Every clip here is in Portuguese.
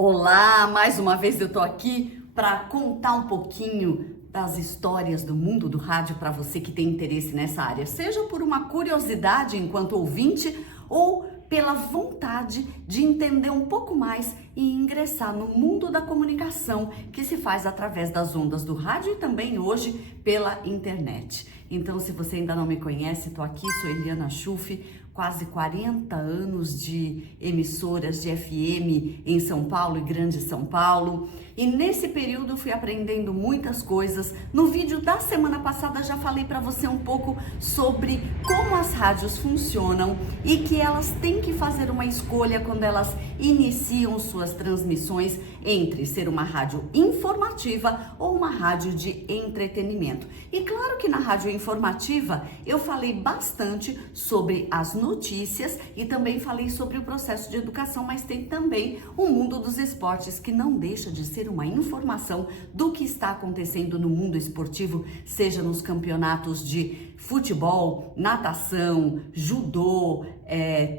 Olá, mais uma vez eu tô aqui para contar um pouquinho das histórias do mundo do rádio para você que tem interesse nessa área, seja por uma curiosidade enquanto ouvinte ou pela vontade de entender um pouco mais e ingressar no mundo da comunicação que se faz através das ondas do rádio e também hoje pela internet. Então, se você ainda não me conhece, tô aqui, sou Eliana Schuff, quase 40 anos de emissoras de FM em São Paulo e Grande São Paulo. E nesse período eu fui aprendendo muitas coisas. No vídeo da semana passada já falei para você um pouco sobre como as rádios funcionam e que elas têm que fazer uma escolha quando elas iniciam suas transmissões entre ser uma rádio informativa ou uma rádio de entretenimento. E claro que na rádio informativa eu falei bastante sobre as notícias e também falei sobre o processo de educação, mas tem também o mundo dos esportes que não deixa de ser uma informação do que está acontecendo no mundo esportivo, seja nos campeonatos de futebol, natação, judô,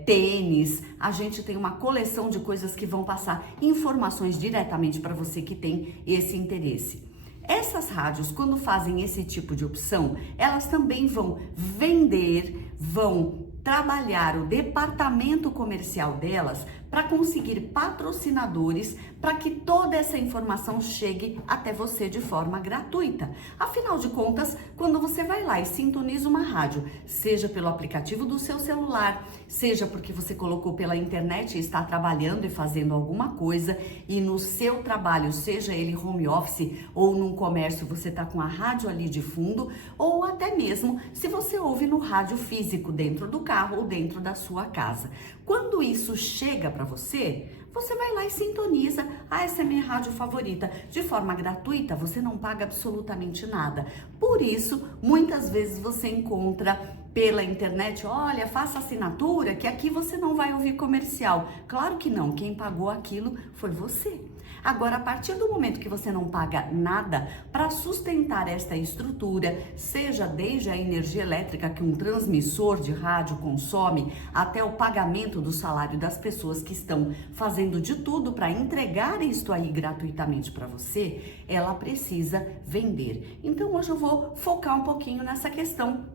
tênis. A gente tem uma coleção de coisas que vão passar informações diretamente para você que tem esse interesse. Essas rádios, quando fazem esse tipo de opção, elas também vão vender, vão trabalhar o departamento comercial delas para conseguir patrocinadores para que toda essa informação chegue até você de forma gratuita. Afinal de contas, quando você vai lá e sintoniza uma rádio, seja pelo aplicativo do seu celular, seja porque você colocou pela internet e está trabalhando e fazendo alguma coisa e no seu trabalho, seja ele home office ou num comércio, você está com a rádio ali de fundo, ou até mesmo se você ouve no rádio físico dentro do carro ou dentro da sua casa. Quando isso chega para você, você vai lá e sintoniza. Essa é minha rádio favorita. De forma gratuita, você não paga absolutamente nada. Por isso, muitas vezes você encontra pela internet, olha, faça assinatura que aqui você não vai ouvir comercial. Claro que não, quem pagou aquilo foi você. Agora, a partir do momento que você não paga nada para sustentar esta estrutura, seja desde a energia elétrica que um transmissor de rádio consome, até o pagamento do salário das pessoas que estão fazendo de tudo para entregar isto aí gratuitamente para você, ela precisa vender. Então, hoje eu vou focar um pouquinho nessa questão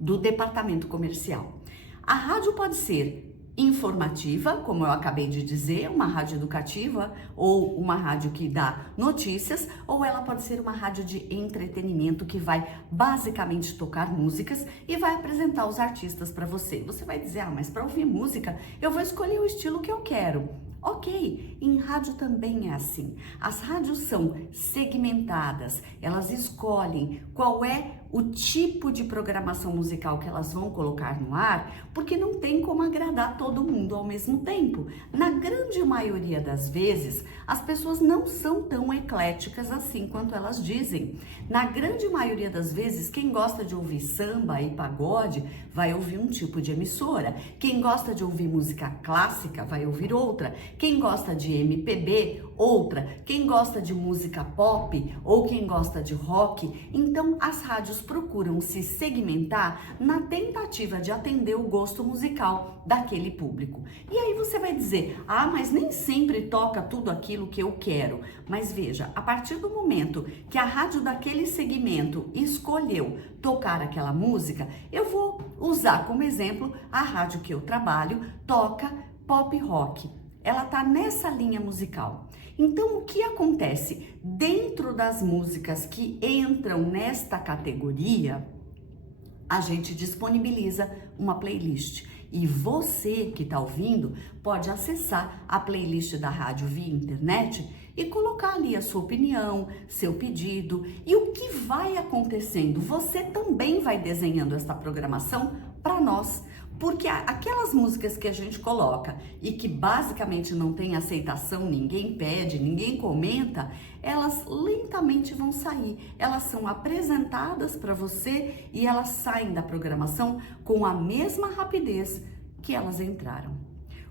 do departamento comercial. A rádio pode ser informativa, como eu acabei de dizer, uma rádio educativa ou uma rádio que dá notícias, ou ela pode ser uma rádio de entretenimento que vai basicamente tocar músicas e vai apresentar os artistas para você. Você vai dizer, mas para ouvir música eu vou escolher o estilo que eu quero. Ok, em rádio também é assim. As rádios são segmentadas, elas escolhem qual é o tipo de programação musical que elas vão colocar no ar, porque não tem como agradar todo mundo ao mesmo tempo. Na grande maioria das vezes, as pessoas não são tão ecléticas assim quanto elas dizem. Na grande maioria das vezes, quem gosta de ouvir samba e pagode vai ouvir um tipo de emissora. Quem gosta de ouvir música clássica vai ouvir outra. Quem gosta de MPB, outra. Quem gosta de música pop ou quem gosta de rock. Então, as rádios procuram se segmentar na tentativa de atender o gosto musical daquele público. E aí você vai dizer, mas nem sempre toca tudo aquilo que eu quero. Mas veja, a partir do momento que a rádio daquele segmento escolheu tocar aquela música, eu vou usar como exemplo a rádio que eu trabalho, toca pop rock. Ela tá nessa linha musical. Então, o que acontece? Dentro das músicas que entram nesta categoria, a gente disponibiliza uma playlist. E você que está ouvindo pode acessar a playlist da rádio via internet e colocar ali a sua opinião, seu pedido. E o que vai acontecendo? Você também vai desenhando essa programação para nós. Porque aquelas músicas que a gente coloca e que basicamente não tem aceitação, ninguém pede, ninguém comenta, elas lentamente vão sair. Elas são apresentadas para você e elas saem da programação com a mesma rapidez que elas entraram.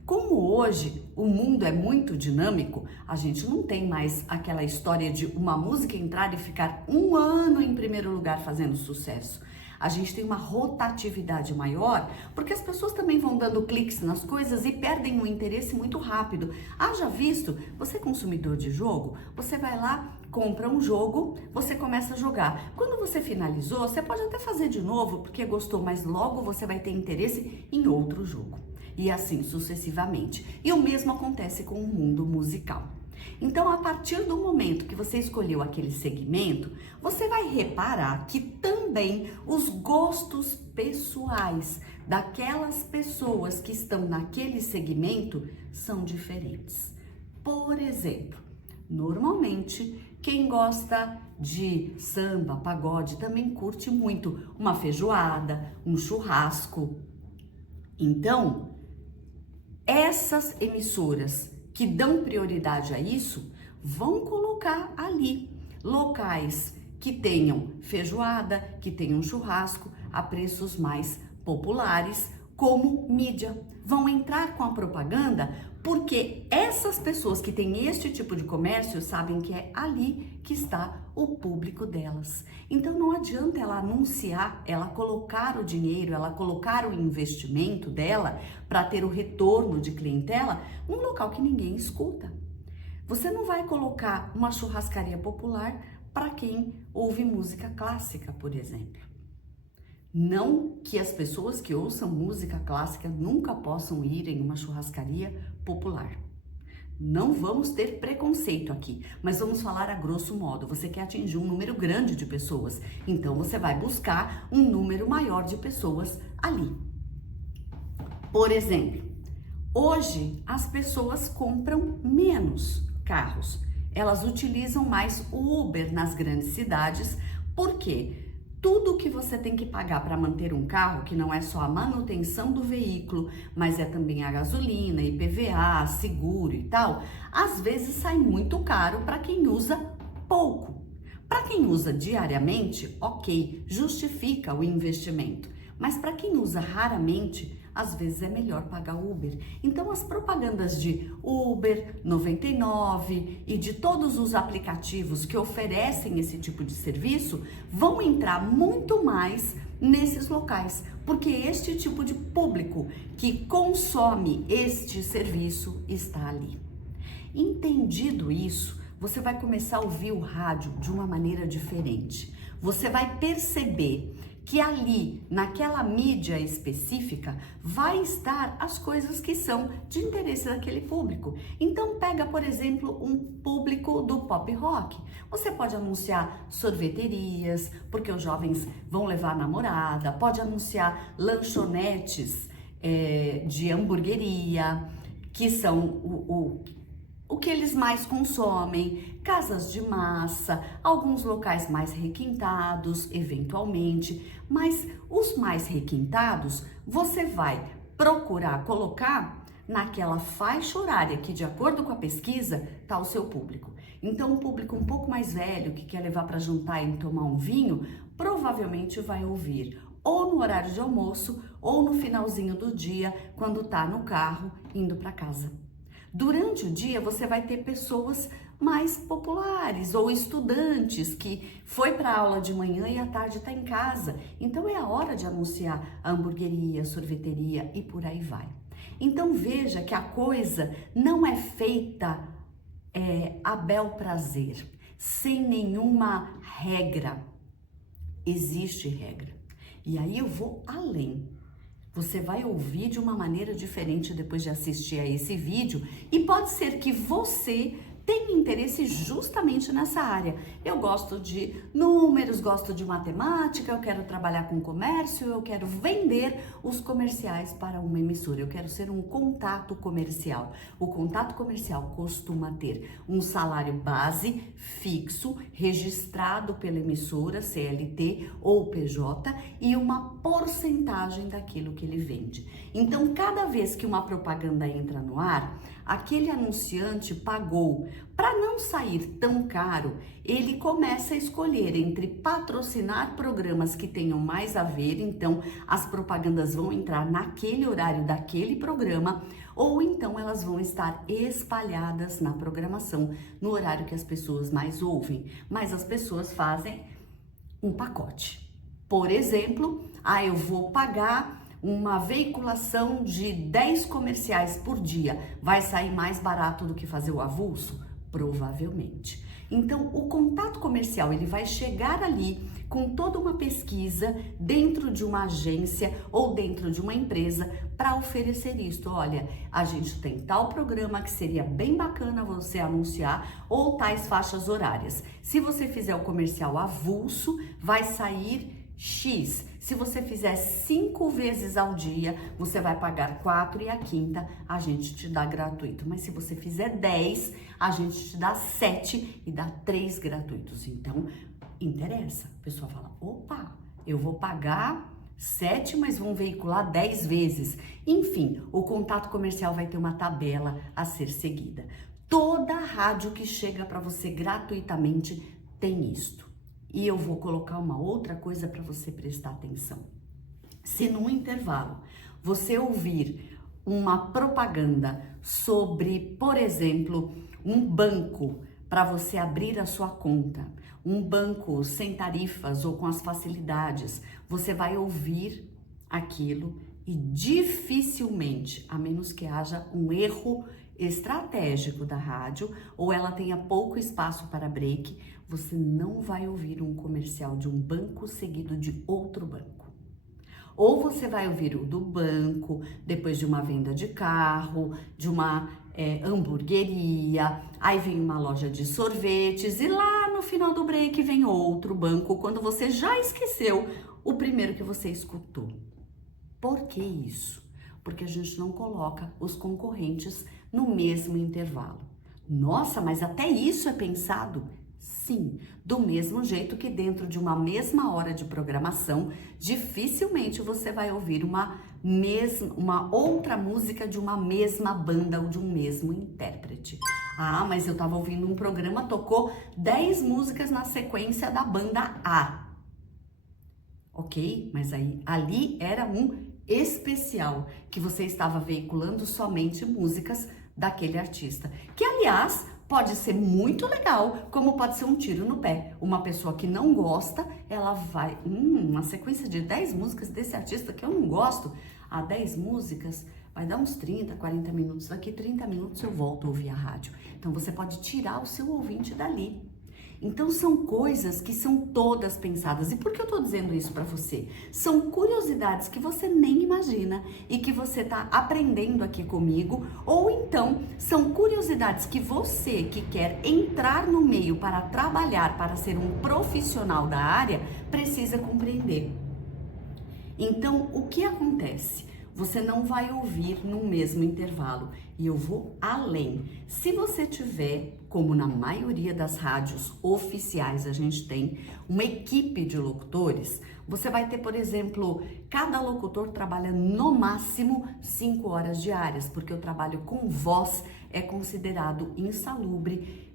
Como hoje o mundo é muito dinâmico, a gente não tem mais aquela história de uma música entrar e ficar um ano em primeiro lugar fazendo sucesso. A gente tem uma rotatividade maior, porque as pessoas também vão dando cliques nas coisas e perdem o interesse muito rápido. Haja visto, você é consumidor de jogo, você vai lá, compra um jogo, você começa a jogar. Quando você finalizou, você pode até fazer de novo, porque gostou, mas logo você vai ter interesse em outro jogo. E assim sucessivamente. E o mesmo acontece com o mundo musical. Então, a partir do momento que você escolheu aquele segmento, você vai reparar que também os gostos pessoais daquelas pessoas que estão naquele segmento são diferentes. Por exemplo, normalmente, quem gosta de samba, pagode, também curte muito uma feijoada, um churrasco. Então, essas emissoras que dão prioridade a isso vão colocar ali locais que tenham feijoada, que tenham churrasco a preços mais populares como mídia. Vão entrar com a propaganda porque essas pessoas que têm este tipo de comércio sabem que é ali que está o público delas. Então não adianta ela anunciar, ela colocar o dinheiro, ela colocar o investimento dela para ter o retorno de clientela num local que ninguém escuta. Você não vai colocar uma churrascaria popular para quem ouve música clássica, por exemplo. Não que as pessoas que ouçam música clássica nunca possam ir em uma churrascaria popular. Não vamos ter preconceito aqui, mas vamos falar a grosso modo. Você quer atingir um número grande de pessoas, então você vai buscar um número maior de pessoas ali. Por exemplo, hoje as pessoas compram menos carros. Elas utilizam mais o Uber nas grandes cidades, porque tudo que você tem que pagar para manter um carro, que não é só a manutenção do veículo, mas é também a gasolina, IPVA, seguro e tal, às vezes sai muito caro para quem usa pouco. Para quem usa diariamente, ok, justifica o investimento, mas para quem usa raramente, às vezes é melhor pagar Uber. Então as propagandas de Uber, 99 e de todos os aplicativos que oferecem esse tipo de serviço vão entrar muito mais nesses locais, porque este tipo de público que consome este serviço está ali. Entendido isso, você vai começar a ouvir o rádio de uma maneira diferente. Você vai perceber que ali, naquela mídia específica, vai estar as coisas que são de interesse daquele público. Então, pega, por exemplo, um público do pop rock. Você pode anunciar sorveterias, porque os jovens vão levar a namorada, pode anunciar lanchonetes de hamburgueria, que são o que eles mais consomem, casas de massa, alguns locais mais requintados, eventualmente, mas os mais requintados você vai procurar colocar naquela faixa horária que, de acordo com a pesquisa, está o seu público. Então, um público um pouco mais velho, que quer levar para jantar e tomar um vinho, provavelmente vai ouvir ou no horário de almoço ou no finalzinho do dia, quando está no carro indo para casa. Durante o dia, você vai ter pessoas mais populares ou estudantes que foi para a aula de manhã e à tarde está em casa. Então, é a hora de anunciar a hamburgueria, a sorveteria e por aí vai. Então, veja que a coisa não é feita a bel prazer, sem nenhuma regra. Existe regra. E aí eu vou além. Você vai ouvir de uma maneira diferente depois de assistir a esse vídeo e pode ser que você tenha interesse justamente nessa área. Eu gosto de números, gosto de matemática, eu quero trabalhar com comércio, eu quero vender os comerciais para uma emissora, eu quero ser um contato comercial. O contato comercial costuma ter um salário base fixo, registrado pela emissora, CLT ou PJ, e uma porcentagem daquilo que ele vende. Então, cada vez que uma propaganda entra no ar, aquele anunciante pagou. Para não sair tão caro, ele começa a escolher entre patrocinar programas que tenham mais a ver, então as propagandas vão entrar naquele horário daquele programa, ou então elas vão estar espalhadas na programação, no horário que as pessoas mais ouvem. Mas as pessoas fazem um pacote. Por exemplo, eu vou pagar uma veiculação de 10 comerciais por dia. Vai sair mais barato do que fazer o avulso? Provavelmente. Então, o contato comercial, ele vai chegar ali com toda uma pesquisa dentro de uma agência ou dentro de uma empresa para oferecer isto. Olha, a gente tem tal programa que seria bem bacana você anunciar ou tais faixas horárias. Se você fizer o comercial avulso, vai sair X. Se você fizer 5 vezes ao dia, você vai pagar 4 e a quinta a gente te dá gratuito. Mas se você fizer 10, a gente te dá 7 e dá 3 gratuitos. Então, interessa. A pessoa fala, opa, eu vou pagar 7, mas vão veicular 10 vezes. Enfim, o contato comercial vai ter uma tabela a ser seguida. Toda rádio que chega para você gratuitamente tem isto. E eu vou colocar uma outra coisa para você prestar atenção. Se num intervalo você ouvir uma propaganda sobre, por exemplo, um banco para você abrir a sua conta, um banco sem tarifas ou com as facilidades, você vai ouvir aquilo e dificilmente, a menos que haja um erro estratégico da rádio ou ela tenha pouco espaço para break, você não vai ouvir um comercial de um banco seguido de outro banco. Ou você vai ouvir o do banco, depois de uma venda de carro, de uma hamburgueria, aí vem uma loja de sorvetes e lá no final do break vem outro banco, quando você já esqueceu o primeiro que você escutou. Por que isso? Porque a gente não coloca os concorrentes no mesmo intervalo. Nossa, mas até isso é pensado? Sim, do mesmo jeito que dentro de uma mesma hora de programação, dificilmente você vai ouvir uma outra música de uma mesma banda ou de um mesmo intérprete. Mas eu estava ouvindo um programa, tocou 10 músicas na sequência da banda A. Ok, mas ali era um especial, que você estava veiculando somente músicas daquele artista, que aliás pode ser muito legal, como pode ser um tiro no pé. Uma pessoa que não gosta, ela vai, uma sequência de 10 músicas desse artista que eu não gosto, 10 músicas, vai dar uns 30, 40 minutos, daqui 30 minutos eu volto a ouvir a rádio. Então você pode tirar o seu ouvinte dali. Então são coisas que são todas pensadas. E por que eu tô dizendo isso para você? São curiosidades que você nem imagina e que você tá aprendendo aqui comigo, ou então são curiosidades que você que quer entrar no meio para trabalhar, para ser um profissional da área, precisa compreender. Então, o que acontece? Você não vai ouvir no mesmo intervalo. E eu vou além. Se você tiver, como na maioria das rádios oficiais a gente tem, uma equipe de locutores, você vai ter, por exemplo, cada locutor trabalha no máximo 5 horas diárias, porque o trabalho com voz é considerado insalubre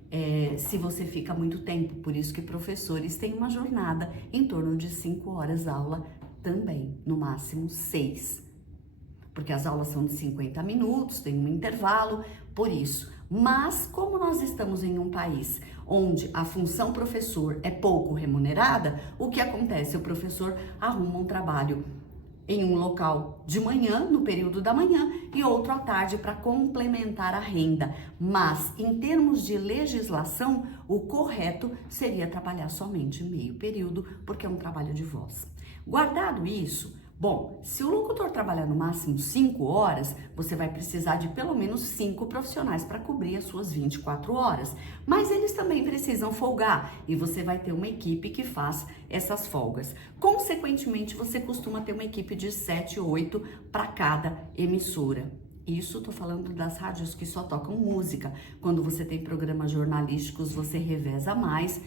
se você fica muito tempo. Por isso que professores têm uma jornada em torno de 5 horas aula também, no máximo 6. Porque as aulas são de 50 minutos, tem um intervalo, por isso. Mas como nós estamos em um país onde a função professor é pouco remunerada, o que acontece? O professor arruma um trabalho em um local de manhã, no período da manhã, e outro à tarde para complementar a renda. Mas, em termos de legislação, o correto seria trabalhar somente meio período, porque é um trabalho de voz. Guardado isso, bom, se o locutor trabalhar no máximo 5 horas, você vai precisar de pelo menos 5 profissionais para cobrir as suas 24 horas. Mas eles também precisam folgar e você vai ter uma equipe que faz essas folgas. Consequentemente, você costuma ter uma equipe de 7, 8 para cada emissora. Isso, tô falando das rádios que só tocam música. Quando você tem programas jornalísticos, você reveza mais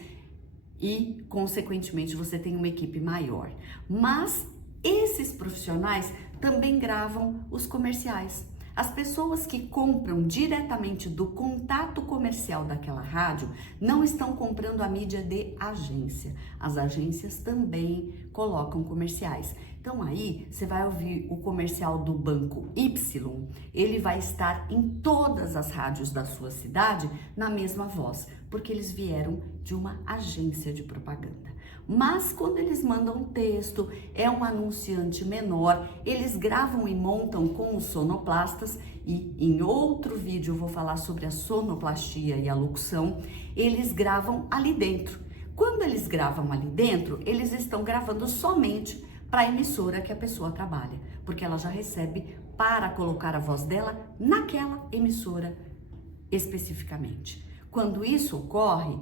e, consequentemente, você tem uma equipe maior. Mas esses profissionais também gravam os comerciais. As pessoas que compram diretamente do contato comercial daquela rádio não estão comprando a mídia de agência. As agências também colocam comerciais. Então, Então aí você vai ouvir o comercial do Banco Y, ele vai estar em todas as rádios da sua cidade na mesma voz, porque eles vieram de uma agência de propaganda. Mas quando eles mandam texto, é um anunciante menor, eles gravam e montam com os sonoplastas, e em outro vídeo eu vou falar sobre a sonoplastia e a locução, eles gravam ali dentro. Quando eles gravam ali dentro, eles estão gravando somente para a emissora que a pessoa trabalha, porque ela já recebe para colocar a voz dela naquela emissora especificamente. Quando isso ocorre,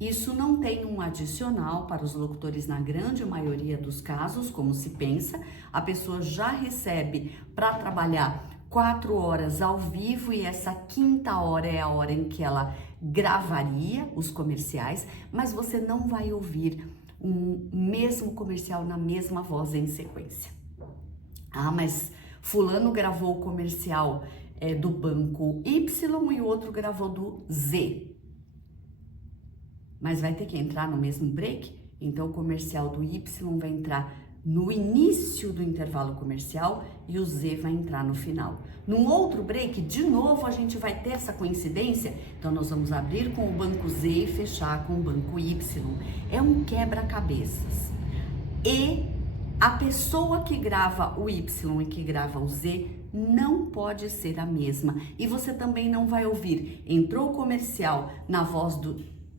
isso não tem um adicional para os locutores na grande maioria dos casos, como se pensa, a pessoa já recebe para trabalhar 4 horas ao vivo e essa quinta hora é a hora em que ela gravaria os comerciais, mas você não vai ouvir um mesmo comercial na mesma voz em sequência. Ah, mas fulano gravou o comercial do Banco Y e o outro gravou do Z. Mas vai ter que entrar no mesmo break? Então o comercial do Y vai entrar no início do intervalo comercial e o Z vai entrar no final. Num outro break, de novo, a gente vai ter essa coincidência. Então nós vamos abrir com o Banco Z e fechar com o Banco Y. É um quebra-cabeças. E a pessoa que grava o Y e que grava o Z não pode ser a mesma. E você também não vai ouvir. Entrou o comercial na voz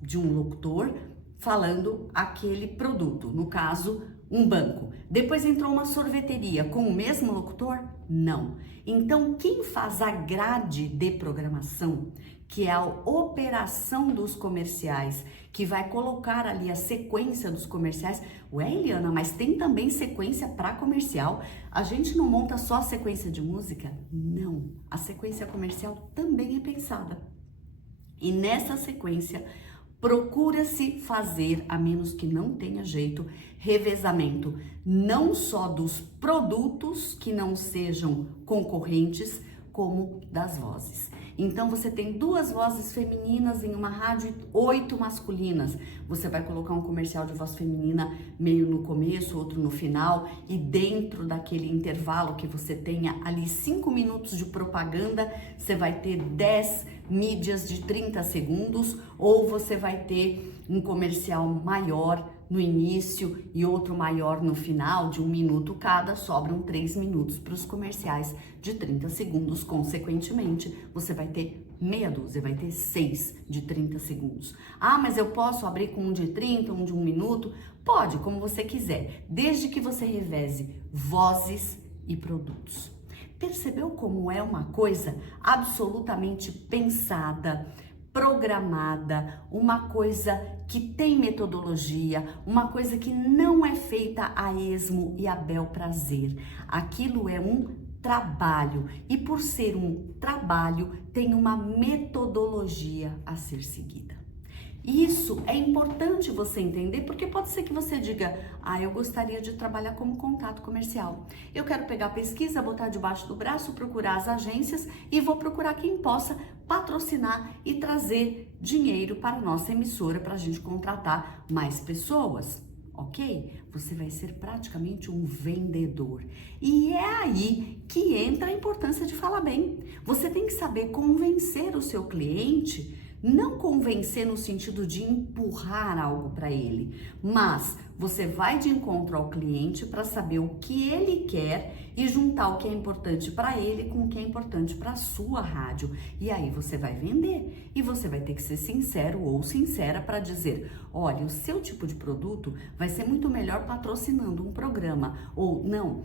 de um locutor falando aquele produto, no caso, um banco. Depois entrou uma sorveteria com o mesmo locutor? Não. Então, quem faz a grade de programação, que é a operação dos comerciais, que vai colocar ali a sequência dos comerciais. Ué, Eliana, mas tem também sequência para comercial? A gente não monta só a sequência de música? Não. A sequência comercial também é pensada. E nessa sequência, procura-se fazer, a menos que não tenha jeito, revezamento não só dos produtos que não sejam concorrentes, como das vozes. Então você tem 2 vozes femininas em uma rádio e 8 masculinas. Você vai colocar um comercial de voz feminina meio no começo, outro no final, e dentro daquele intervalo que você tenha ali 5 minutos de propaganda, você vai ter 10 mídias de 30 segundos, ou você vai ter um comercial maior no início e outro maior no final, de 1 minuto cada, sobram 3 minutos para os comerciais de 30 segundos. Consequentemente, você vai ter meia dúzia, vai ter 6 de 30 segundos. Ah, mas eu posso abrir com um de 30, um de 1 minuto? Pode, como você quiser, desde que você reveze vozes e produtos. Percebeu como é uma coisa absolutamente pensada, programada, uma coisa que tem metodologia, uma coisa que não é feita a esmo e a bel prazer. Aquilo é um trabalho e por ser um trabalho tem uma metodologia a ser seguida. Isso é importante você entender, porque pode ser que você diga: ah, eu gostaria de trabalhar como contato comercial. Eu quero pegar a pesquisa, botar debaixo do braço, procurar as agências e vou procurar quem possa patrocinar e trazer dinheiro para a nossa emissora para a gente contratar mais pessoas. Ok? Você vai ser praticamente um vendedor. E é aí que entra a importância de falar bem. Você tem que saber convencer o seu cliente. Não convencer no sentido de empurrar algo para ele, mas você vai de encontro ao cliente para saber o que ele quer e juntar o que é importante para ele com o que é importante para a sua rádio. E aí você vai vender e você vai ter que ser sincero ou sincera para dizer: olha, o seu tipo de produto vai ser muito melhor patrocinando um programa, ou não,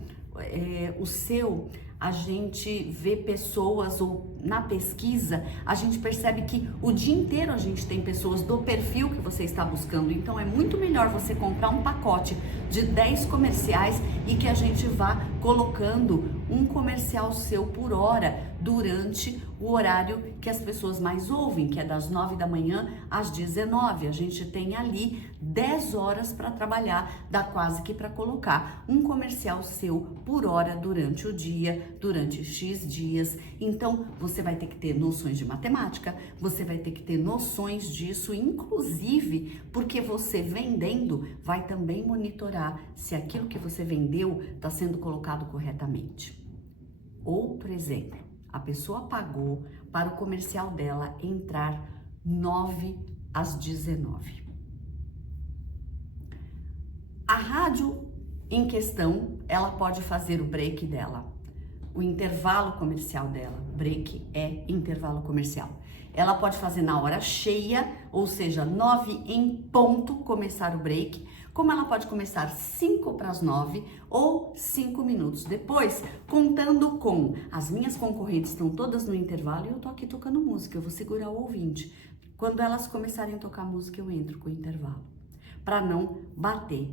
o seu, a gente vê pessoas, ou na pesquisa, a gente percebe que o dia inteiro a gente tem pessoas do perfil que você está buscando. Então é muito melhor você comprar um pacote de 10 comerciais e que a gente vá colocando um comercial seu por hora, durante o horário que as pessoas mais ouvem, que é das 9 da manhã às 19. A gente tem ali 10 horas para trabalhar, dá quase que para colocar um comercial seu por hora durante o dia, durante X dias. Então, você vai ter que ter noções de matemática, você vai ter que ter noções disso, inclusive porque você vendendo vai também monitorar se aquilo que você vendeu está sendo colocado corretamente. Outro exemplo, a pessoa pagou para o comercial dela entrar 9 às 19. A rádio em questão, ela pode fazer o break dela, o intervalo comercial dela. Break é intervalo comercial. Ela pode fazer na hora cheia, ou seja, 9 em ponto começar o break, como ela pode começar 5 para as 9 ou 5 minutos depois, contando com as minhas concorrentes estão todas no intervalo e eu tô aqui tocando música, eu vou segurar o ouvinte. Quando elas começarem a tocar música, eu entro com o intervalo, para não bater.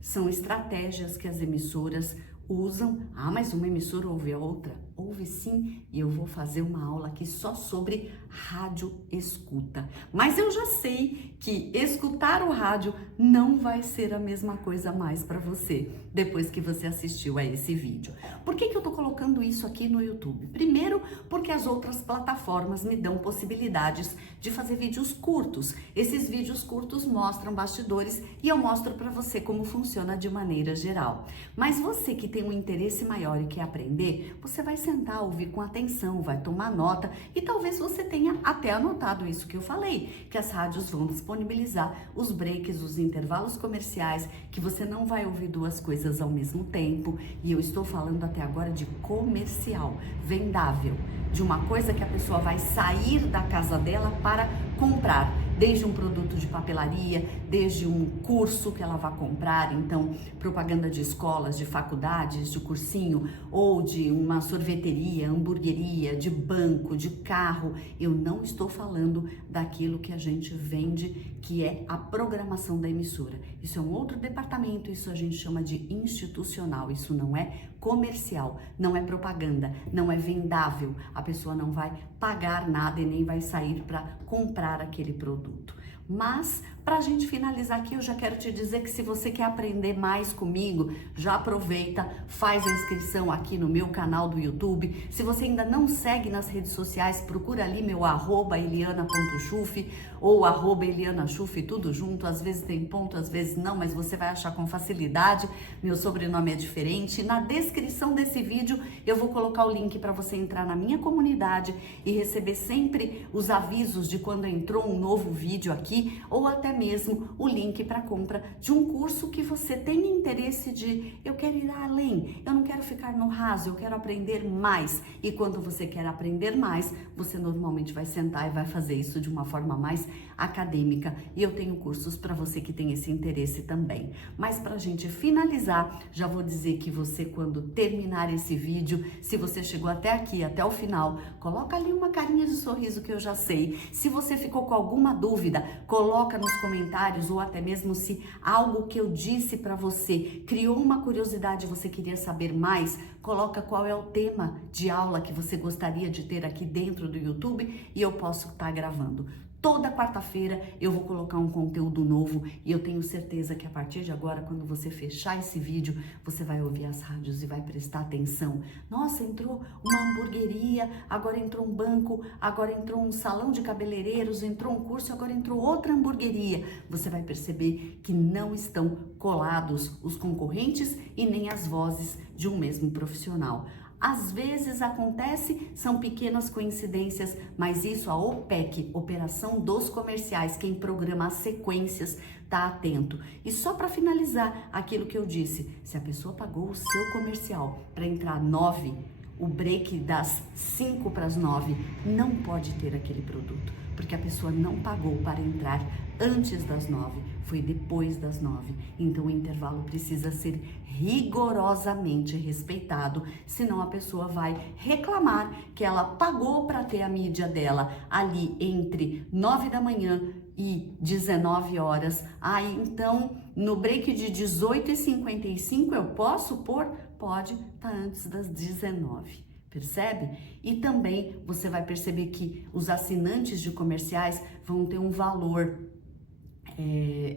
São estratégias que as emissoras usam. Ah, mas uma emissora ouve a outra? Ouve sim, e eu vou fazer uma aula aqui só sobre rádio escuta. Mas eu já sei que escutar o rádio não vai ser a mesma coisa mais para você, depois que você assistiu a esse vídeo. Por que eu tô colocando isso aqui no YouTube? Primeiro, porque as outras plataformas me dão possibilidades de fazer vídeos curtos. Esses vídeos curtos mostram bastidores e eu mostro para você como funciona de maneira geral. Mas você que tem um interesse maior e quer aprender, você vai sentar, ouvir com atenção, vai tomar nota e talvez você tenha até anotado isso que eu falei, que as rádios vão disponibilizar os breaks, os intervalos comerciais, que você não vai ouvir duas coisas ao mesmo tempo. E eu estou falando até agora de comercial, vendável, de uma coisa que a pessoa vai sair da casa dela para comprar, desde um produto de papelaria, desde um curso que ela vai comprar, então propaganda de escolas, de faculdades, de cursinho, ou de uma sorveteria, hamburgueria, de banco, de carro. Eu não estou falando daquilo que a gente vende, que é a programação da emissora. Isso é um outro departamento, isso a gente chama de institucional, isso não é comercial, não é propaganda, não é vendável. A pessoa não vai pagar nada e nem vai sair para comprar aquele produto. Mas, para a gente finalizar aqui, eu já quero te dizer que se você quer aprender mais comigo, já aproveita, faz a inscrição aqui no meu canal do YouTube. Se você ainda não segue nas redes sociais, procura ali meu @eliana.chuf ou @elianachuf, tudo junto. Às vezes tem ponto, às vezes não, mas você vai achar com facilidade. Meu sobrenome é diferente. Na descrição desse vídeo, eu vou colocar o link para você entrar na minha comunidade e receber sempre os avisos de quando entrou um novo vídeo aqui, ou até mesmo o link para compra de um curso que você tem interesse de, eu quero ir além, eu não quero ficar no raso, eu quero aprender mais. E quando você quer aprender mais, você normalmente vai sentar e vai fazer isso de uma forma mais acadêmica. E eu tenho cursos para você que tem esse interesse também. Mas para a gente finalizar, já vou dizer que você, quando terminar esse vídeo, se você chegou até aqui, até o final, coloca ali uma carinha de sorriso que eu já sei. Se você ficou com alguma dúvida, coloca nos comentários, ou até mesmo se algo que eu disse para você criou uma curiosidade, você queria saber mais, coloca qual é o tema de aula que você gostaria de ter aqui dentro do YouTube e eu posso estar gravando. Toda quarta-feira eu vou colocar um conteúdo novo e eu tenho certeza que a partir de agora, quando você fechar esse vídeo, você vai ouvir as rádios e vai prestar atenção. Nossa, entrou uma hamburgueria, agora entrou um banco, agora entrou um salão de cabeleireiros, entrou um curso, agora entrou outra hamburgueria. Você vai perceber que não estão colados os concorrentes e nem as vozes de um mesmo profissional. Às vezes acontece, são pequenas coincidências, mas isso a OPEC, Operação dos Comerciais, quem programa as sequências, tá atento. E só para finalizar aquilo que eu disse, se a pessoa pagou o seu comercial para entrar 9, o break das 5 para as 9 não pode ter aquele produto, porque a pessoa não pagou para entrar antes das 9, foi depois das 9. Então o intervalo precisa ser rigorosamente respeitado, senão a pessoa vai reclamar que ela pagou para ter a mídia dela ali entre 9 da manhã e 19 horas. Aí então no break de 18h55 eu posso pôr? Pode, tá antes das 19. percebe? E também você vai perceber que os assinantes de comerciais vão ter um valor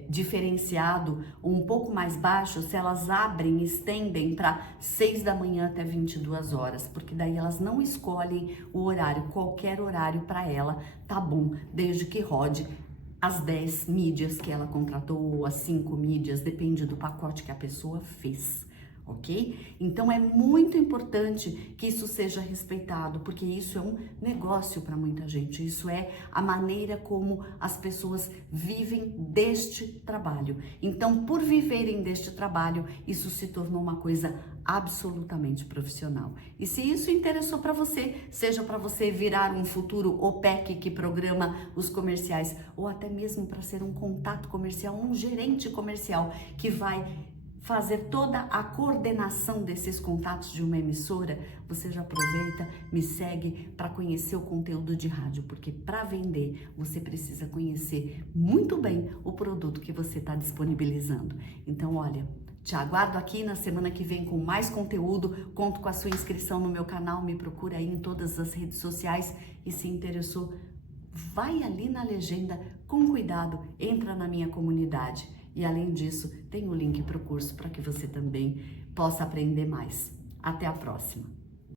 diferenciado ou um pouco mais baixo se elas abrem e estendem para 6 da manhã até 22 horas, porque daí elas não escolhem o horário, qualquer horário para ela tá bom, desde que rode as 10 mídias que ela contratou ou as 5 mídias, depende do pacote que a pessoa fez. Ok? Então é muito importante que isso seja respeitado, porque isso é um negócio para muita gente, isso é a maneira como as pessoas vivem deste trabalho. Então, por viverem deste trabalho, isso se tornou uma coisa absolutamente profissional. E se isso interessou para você, seja para você virar um futuro OPEC que programa os comerciais, ou até mesmo para ser um contato comercial, um gerente comercial que vai fazer toda a coordenação desses contatos de uma emissora, você já aproveita, me segue para conhecer o conteúdo de rádio, porque para vender você precisa conhecer muito bem o produto que você está disponibilizando. Então, olha, te aguardo aqui na semana que vem com mais conteúdo, conto com a sua inscrição no meu canal, me procura aí em todas as redes sociais e se interessou, vai ali na legenda, com cuidado, entra na minha comunidade. E além disso, tem o link para o curso para que você também possa aprender mais. Até a próxima!